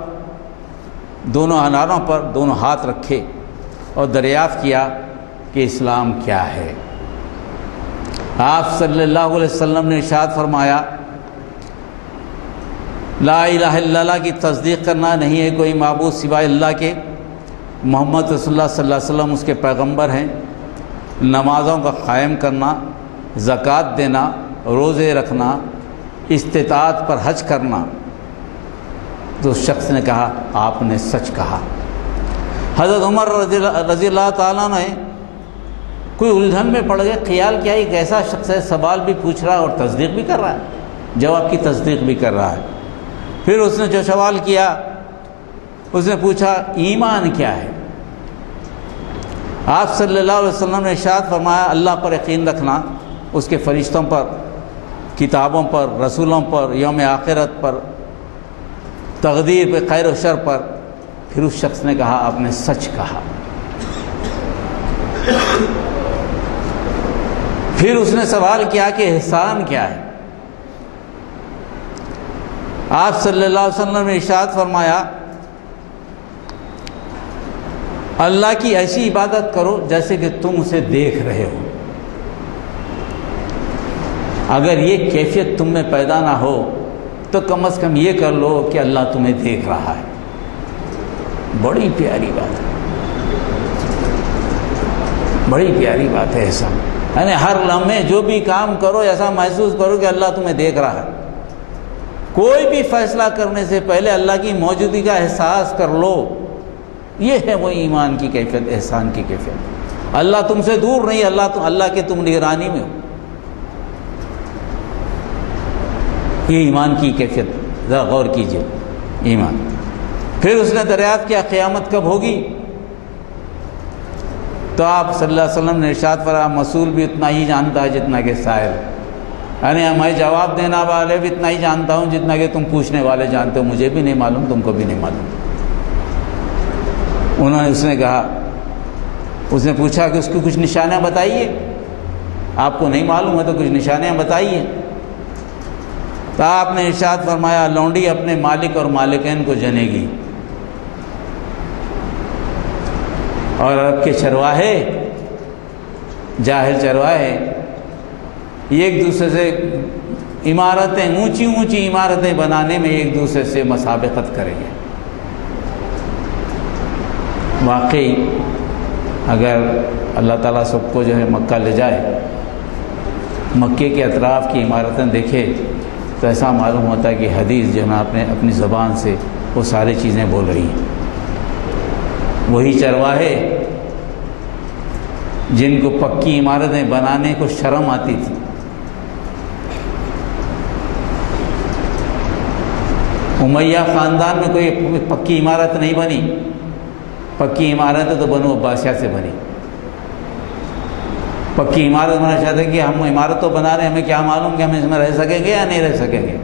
دونوں اناروں پر دونوں ہاتھ رکھے اور دریافت کیا کہ اسلام کیا ہے۔ آپ صلی اللہ علیہ وسلم نے ارشاد فرمایا لا الہ الا اللہ کی تصدیق کرنا نہیں ہے کوئی معبود سوائے اللہ کے، محمد رسول اللہ صلی اللہ علیہ وسلم اس کے پیغمبر ہیں، نمازوں کا قائم کرنا، زکوٰۃ دینا، روزے رکھنا، استطاعت پر حج کرنا۔ تو اس شخص نے کہا آپ نے سچ کہا۔ حضرت عمر رضی اللہ تعالیٰ نے کوئی الجھن میں پڑ گئے، خیال کیا ایک ایسا شخص ہے سوال بھی پوچھ رہا ہے اور تصدیق بھی کر رہا ہے، جواب کی تصدیق بھی کر رہا ہے۔ پھر اس نے جو سوال کیا، اس نے پوچھا ایمان کیا ہے؟ آپ صلی اللہ علیہ وسلم نے ارشاد فرمایا اللہ پر یقین رکھنا، اس کے فرشتوں پر، کتابوں پر، رسولوں پر، یوم آخرت پر، تقدیر پہ، خیر و شر پر۔ پھر اس شخص نے کہا آپ نے سچ کہا۔ پھر اس نے سوال کیا کہ احسان کیا ہے؟ آپ صلی اللہ علیہ وسلم نے ارشاد فرمایا اللہ کی ایسی عبادت کرو جیسے کہ تم اسے دیکھ رہے ہو۔ اگر یہ کیفیت تم میں پیدا نہ ہو تو کم از کم یہ کر لو کہ اللہ تمہیں دیکھ رہا ہے۔ بڑی پیاری بات ہے، بڑی پیاری بات ہے ایسا، یعنی ہر لمحے جو بھی کام کرو ایسا محسوس کرو کہ اللہ تمہیں دیکھ رہا ہے۔ کوئی بھی فیصلہ کرنے سے پہلے اللہ کی موجودگی کا احساس کر لو۔ یہ ہے وہ ایمان کی کیفیت، احسان کی کیفیت۔ اللہ تم سے دور نہیں، اللہ کے تم نگرانی میں ہو۔ یہ ایمان کی کیفیت، ذرا غور کیجئے، ایمان۔ پھر اس نے دریافت کیا قیامت کب ہوگی؟ تو آپ صلی اللہ علیہ وسلم نے ارشاد فرمایا مسئول بھی اتنا ہی جانتا ہے جتنا کہ سائل، یعنی میں جواب دینا والے بھی اتنا ہی جانتا ہوں جتنا کہ تم پوچھنے والے جانتے ہو، مجھے بھی نہیں معلوم، تم کو بھی نہیں معلوم۔ اس نے کہا، اس نے پوچھا کہ اس کی کچھ نشانیاں بتائیے، آپ کو نہیں معلوم ہے تو کچھ نشانیاں بتائیے۔ تو آپ نے ارشاد فرمایا لونڈی اپنے مالک اور مالکین کو جنے گی، اور عرب کے چرواہے، جاہل چرواہے، ایک دوسرے سے عمارتیں، اونچی اونچی عمارتیں بنانے میں ایک دوسرے سے مسابقت کریں گے۔ واقعی اگر اللہ تعالیٰ سب کو جو ہے مکہ لے جائے، مکے کے اطراف کی عمارتیں دیکھے تو ایسا معلوم ہوتا ہے کہ حدیث جو ہے نا اپنی زبان سے وہ ساری چیزیں بول رہی ہیں۔ وہی چرواہے جن کو پکی عمارتیں بنانے کو شرم آتی تھی، امیہ خاندان میں کوئی پکی عمارت نہیں بنی، پکی عمارتیں تو بنو عباسیہ سے بنی۔ پکی عمارت بنانا چاہتے کہ ہم عمارت تو بنا رہے ہیں، ہمیں کیا معلوم کہ ہم اس میں رہ سکیں گے یا نہیں رہ سکیں گے۔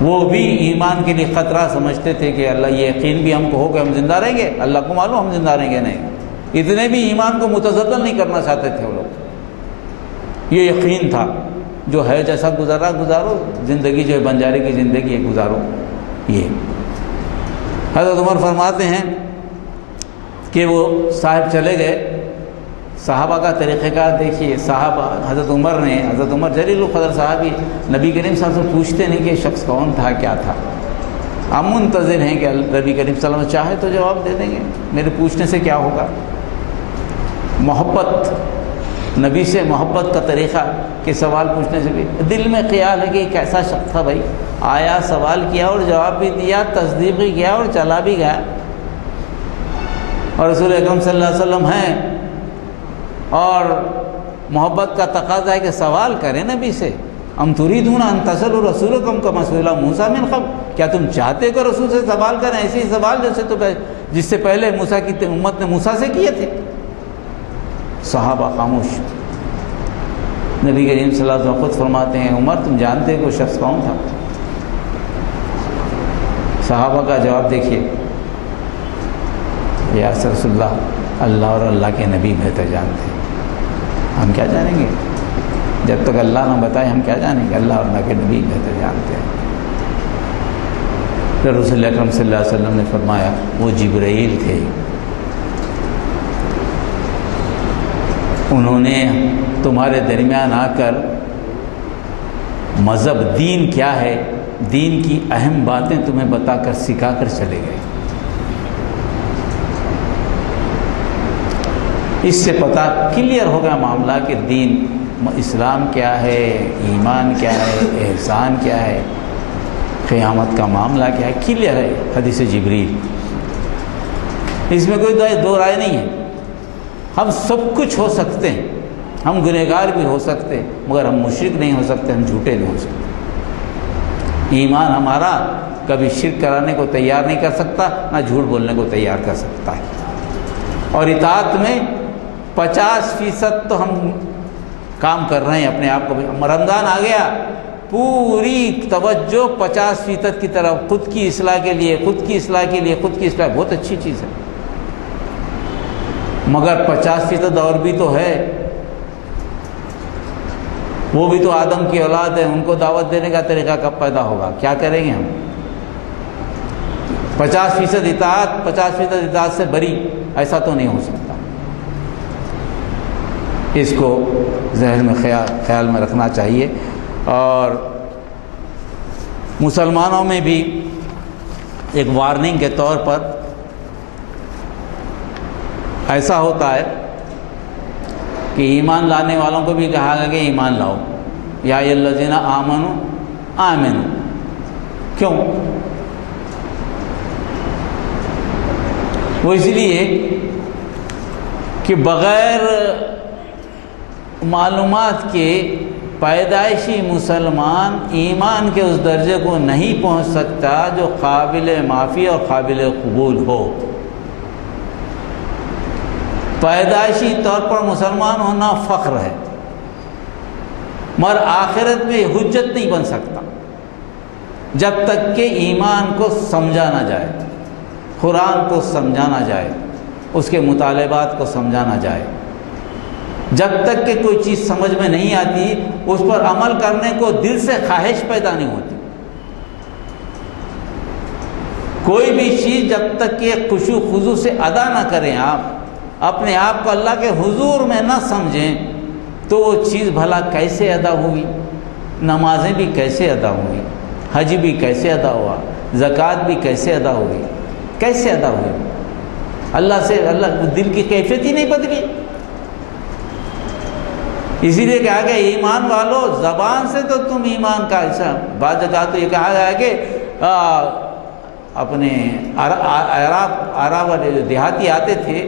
وہ بھی ایمان کے لیے خطرہ سمجھتے تھے کہ اللہ یہ یقین بھی ہم کو ہو کہ ہم زندہ رہیں گے، اللہ کو معلوم ہم زندہ رہیں گے نہیں۔ اتنے بھی ایمان کو متزلزل نہیں کرنا چاہتے تھے وہ لوگ۔ یہ یقین تھا جو ہے جیسا گزارا گزارو، زندگی جو ہے بنجارے کی زندگی ہے گزارو۔ یہ حضرت عمر فرماتے ہیں کہ وہ صاحب چلے گئے، صحابہ کا طریقہ کار دیکھیے، صحابہ حضرت عمر جلیل القدر صحابی، نبی کریم صلی اللہ علیہ وسلم پوچھتے نہیں کہ شخص کون تھا کیا تھا، ہم منتظر ہیں کہ نبی کریم صلی اللہ علیہ وسلم چاہے تو جواب دے دیں گے، میرے پوچھنے سے کیا ہوگا۔ محبت، نبی سے محبت کا طریقہ کہ سوال پوچھنے سے بھی دل میں خیال ہے کہ ایک ایسا شخص تھا بھائی، آیا سوال کیا اور جواب بھی دیا، تصدیق بھی کیا اور چلا بھی گیا، اور رسول اکرم صلی اللہ علیہ وسلم ہیں، اور محبت کا تقاضا ہے کہ سوال کریں نبی سے۔ ام تريدون ان تسألوا رسولكم كما سئل موسى من قبل، کیا تم چاہتے کہ رسول سے سوال کریں ایسے ہی سوال جس سے پہلے موسیٰ کی امت نے موسیٰ سے کیے تھے؟ صحابہ خاموش۔ نبی کریم صلی اللہ علیہ وسلم خود فرماتے ہیں عمر تم جانتے کہ وہ شخص کون تھا؟ صحابہ کا جواب دیکھیے، یا رسول اللہ، اللہ اور اللہ کے نبی بہتر جانتے ہیں، ہم کیا جانیں گے؟ جب تک اللہ نہ بتائے ہم کیا جانیں گے؟ اللہ اور اللہ کے نبی بہتر جانتے ہیں۔ پھر رسول اکرم صلی اللہ علیہ وسلم نے فرمایا وہ جبرائیل تھے۔ انہوں نے تمہارے درمیان آ کر مذہب دین کیا ہے، دین کی اہم باتیں تمہیں بتا کر سکھا کر چلے گئے۔ اس سے پتہ کلیئر ہو گیا معاملہ کہ دین اسلام کیا ہے، ایمان کیا ہے، احسان کیا ہے، قیامت کا معاملہ کیا ہے، کلیئر ہے حدیث جبریل۔ اس میں کوئی دو رائے نہیں ہے۔ ہم سب کچھ ہو سکتے ہیں، ہم گنہگار بھی ہو سکتے ہیں، مگر ہم مشرک نہیں ہو سکتے، ہم جھوٹے نہیں ہو سکتے۔ ایمان ہمارا کبھی شرک کرانے کو تیار نہیں کر سکتا، نہ جھوٹ بولنے کو تیار کر سکتا ہے۔ اور اطاعت میں 50% تو ہم کام کر رہے ہیں اپنے آپ کو۔ رمضان آ گیا، پوری توجہ 50% کی طرف، خود کی اصلاح کے لیے، خود کی اصلاح کے لیے، خود کی اصلاح بہت اچھی چیز ہے، مگر 50% اور بھی تو ہے، وہ بھی تو آدم کی اولاد ہے، ان کو دعوت دینے کا طریقہ کب پیدا ہوگا؟ کیا کریں گے ہم؟ 50% اطاعت، 50% اطاعت سے بری، ایسا تو نہیں ہو سکتا۔ اس کو ذہن میں خیال میں رکھنا چاہیے۔ اور مسلمانوں میں بھی ایک وارننگ کے طور پر ایسا ہوتا ہے کہ ایمان لانے والوں کو بھی کہا گیا کہ ایمان لاؤ، یا الذین آمنوا آمنوا۔ کیوں؟ وہ اس لیے کہ بغیر معلومات کے پیدائشی مسلمان ایمان کے اس درجے کو نہیں پہنچ سکتا جو قابل معافی اور قابل قبول ہو۔ پیدائشی طور پر مسلمان ہونا فخر ہے، مگر آخرت میں حجت نہیں بن سکتا جب تک کہ ایمان کو سمجھا نہ جائے، قرآن کو سمجھا نہ جائے، اس کے مطالبات کو سمجھا نہ جائے۔ جب تک کہ کوئی چیز سمجھ میں نہیں آتی، اس پر عمل کرنے کو دل سے خواہش پیدا نہیں ہوتی۔ کوئی بھی چیز جب تک کہ خشوع خضوع سے ادا نہ کریں، آپ اپنے آپ کو اللہ کے حضور میں نہ سمجھیں، تو وہ چیز بھلا کیسے ادا ہوئی؟ نمازیں بھی کیسے ادا ہوئی، حج بھی کیسے ادا ہوا، زکوٰۃ بھی کیسے ادا ہوئی، کیسے ادا ہوئی؟ اللہ سے دل کی کیفیت ہی نہیں بدلی۔ اسی لیے کہا گیا ایمان والو، زبان سے تو تم ایمان کا حصہ، بعض جگہ تو یہ کہا گیا کہ اپنے عرب والے جو دیہاتی آتے تھے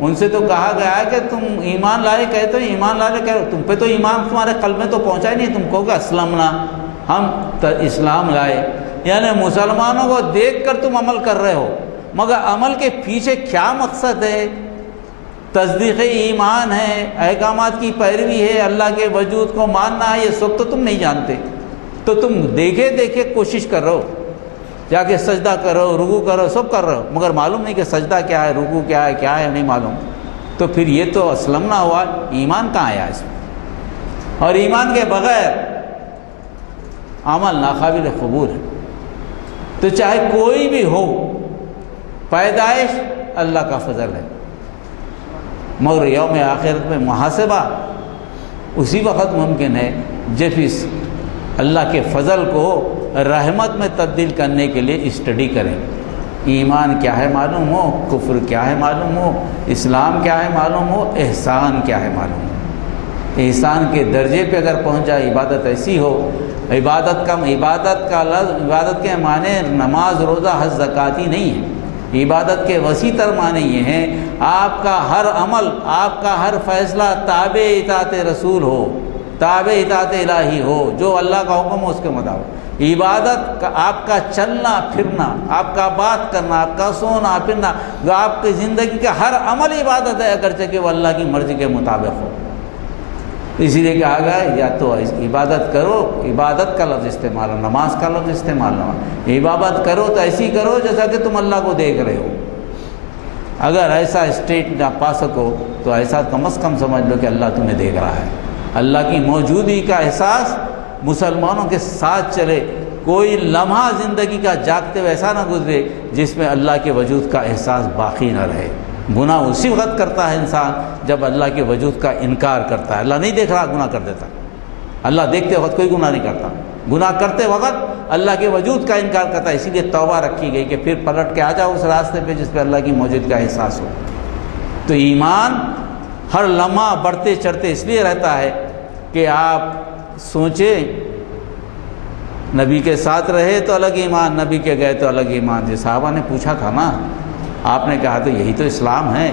ان سے تو کہا گیا ہے کہ تم ایمان لائے، کہتے ہو ایمان لائے، کہہ تم پہ تو ایمان تمہارے قلب میں تو پہنچا ہی نہیں، تم کہو کہ اسلمنا، ہم اسلام لائے۔ یعنی مسلمانوں کو دیکھ کر تم عمل کر رہے ہو، مگر عمل کے پیچھے کیا مقصد ہے؟ تصدیق ایمان ہے، احکامات کی پیروی ہے، اللہ کے وجود کو ماننا ہے، یہ سب تو تم نہیں جانتے۔ تو تم دیکھے کوشش کر رہے ہو، جا کے سجدہ کرو، رکوع کرو، سب کر رہے ہو، مگر معلوم نہیں کہ سجدہ کیا ہے، رکوع کیا ہے، کیا ہے نہیں معلوم، تو پھر یہ تو اسلم نہ ہوا، ایمان کہاں آیا اس میں؟ اور ایمان کے بغیر عمل ناقابل قبول ہے۔ تو چاہے کوئی بھی ہو، پیدائش اللہ کا فضل ہے، مگر یوم آخرت میں محاسبہ اسی وقت ممکن ہے جب اس اللہ کے فضل کو رحمت میں تبدیل کرنے کے لیے اسٹڈی کریں۔ ایمان کیا ہے معلوم ہو، کفر کیا ہے معلوم ہو، اسلام کیا ہے معلوم ہو، احسان کیا ہے معلوم ہو۔ احسان کے درجے پہ اگر پہنچ جائے، عبادت ایسی ہو، عبادت کے معنی نماز، روزہ، حج، زکوٰۃ ہی نہیں ہے۔ عبادت کے وسیع تر معنی یہ ہیں، آپ کا ہر عمل، آپ کا ہر فیصلہ تابع اطاعت رسول ہو، تابع اطاعت الہی ہو، جو اللہ کا حکم ہو اس کے مطابق۔ عبادت کا آپ کا چلنا پھرنا، آپ کا بات کرنا، آپ کا سونا پھرنا، جو آپ کی زندگی کا ہر عمل عبادت ہے، اگرچہ کہ وہ اللہ کی مرضی کے مطابق ہو۔ اسی لیے کہا گیا یا تو عبادت کرو، عبادت کا لفظ استعمال ہو، نماز کا لفظ استعمال نہ ہو۔ عبادت کرو تو ایسی کرو جیسا کہ تم اللہ کو دیکھ رہے ہو۔ اگر ایسا اسٹیٹ نہ پا سکو تو ایسا کم از کم سمجھ لو کہ اللہ تمہیں دیکھ رہا ہے۔ اللہ کی موجودگی کا احساس مسلمانوں کے ساتھ چلے، کوئی لمحہ زندگی کا جاگتے ہوئے ایسا نہ گزرے جس میں اللہ کے وجود کا احساس باقی نہ رہے۔ گناہ اسی وقت کرتا ہے انسان جب اللہ کے وجود کا انکار کرتا ہے۔ اللہ نہیں دیکھ رہا گناہ کر دیتا، اللہ دیکھتے وقت کوئی گناہ نہیں کرتا، گناہ کرتے وقت اللہ کے وجود کا انکار کرتا ہے۔ اسی لیے توبہ رکھی گئی کہ پھر پلٹ کے آ جاؤ اس راستے پہ جس پہ اللہ کی موجودگی کا احساس ہو۔ تو ایمان ہر لمحہ بڑھتے چڑھتے اس لیے رہتا ہے کہ آپ سوچیں، نبی کے ساتھ رہے تو الگ ایمان، نبی کے گئے تو الگ ایمان۔ جس صحابہ نے پوچھا تھا نا، آپ نے کہا تو یہی تو اسلام ہے،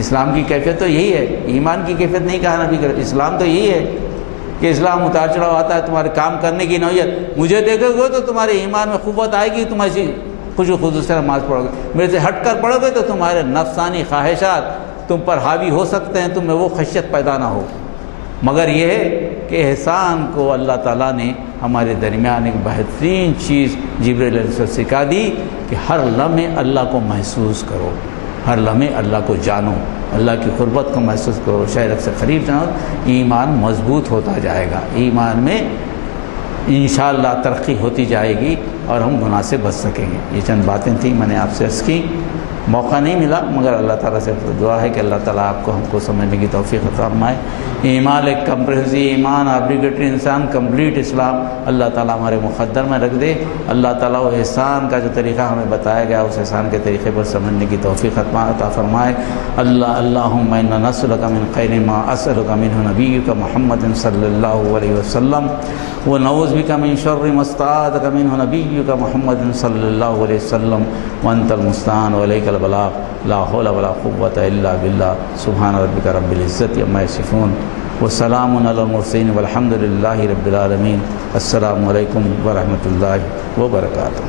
اسلام کی کیفیت تو یہی ہے، ایمان کی کیفیت نہیں کہا نبی کا، اسلام تو یہی ہے کہ اسلام اتار چڑھاؤ آتا ہے، تمہارے کام کرنے کی نوعیت، مجھے دیکھو گے تو تمہارے ایمان میں قوت آئے گی، تم ایسی خوش و خضوع سے نماز پڑھو گے، میرے سے ہٹ کر پڑھو گے تو تمہارے نفسانی خواہشات تم پر حاوی ہو سکتے ہیں، تم میں وہ خشیت پیدا نہ ہو۔ مگر یہ ہے کہ احسان کو اللہ تعالیٰ نے ہمارے درمیان ایک بہترین چیز جبرائیل علیہ السلام سے سکھا دی کہ ہر لمحے اللہ کو محسوس کرو، ہر لمحے اللہ کو جانو، اللہ کی قربت کو محسوس کرو، شاید سے قریب جانو، ایمان مضبوط ہوتا جائے گا، ایمان میں انشاءاللہ ترقی ہوتی جائے گی اور ہم گناہ سے بچ سکیں گے۔ یہ چند باتیں تھیں میں نے آپ سے عرض کی، موقع نہیں ملا مگر اللہ تعالیٰ سے دعا ہے کہ اللہ تعالیٰ آپ کو ہم کو سمجھنے کی توفیق عطا فرمائے۔ ایمان ایک کمپریہنسو ایمان، ابلیگیٹری انسان، کمپلیٹ اسلام اللہ تعالیٰ ہمارے مقدر میں رکھ دے۔ اللہ تعالیٰ وہ احسان کا جو طریقہ ہمیں بتایا گیا اس احسان کے طریقے پر سمجھنے کی توفیق عطا فرمائے۔ اللہم انا نسألک من خیر ما اسألک منہ نبیک محمد صلی اللہ علیہ وسلم ونعوذ بک من شر ما استعاذک منہ نبیک محمد صلی اللہ علیہ وسلم وانت المستعان وعلیک البلاغ لا حول ولا قوة الا باللہ۔ سبحان ربک رب العزت عما یصفون وسلام علی المرسلین والحمد للہ رب العالمین۔ السلام علیکم ورحمۃ اللہ وبرکاتہ۔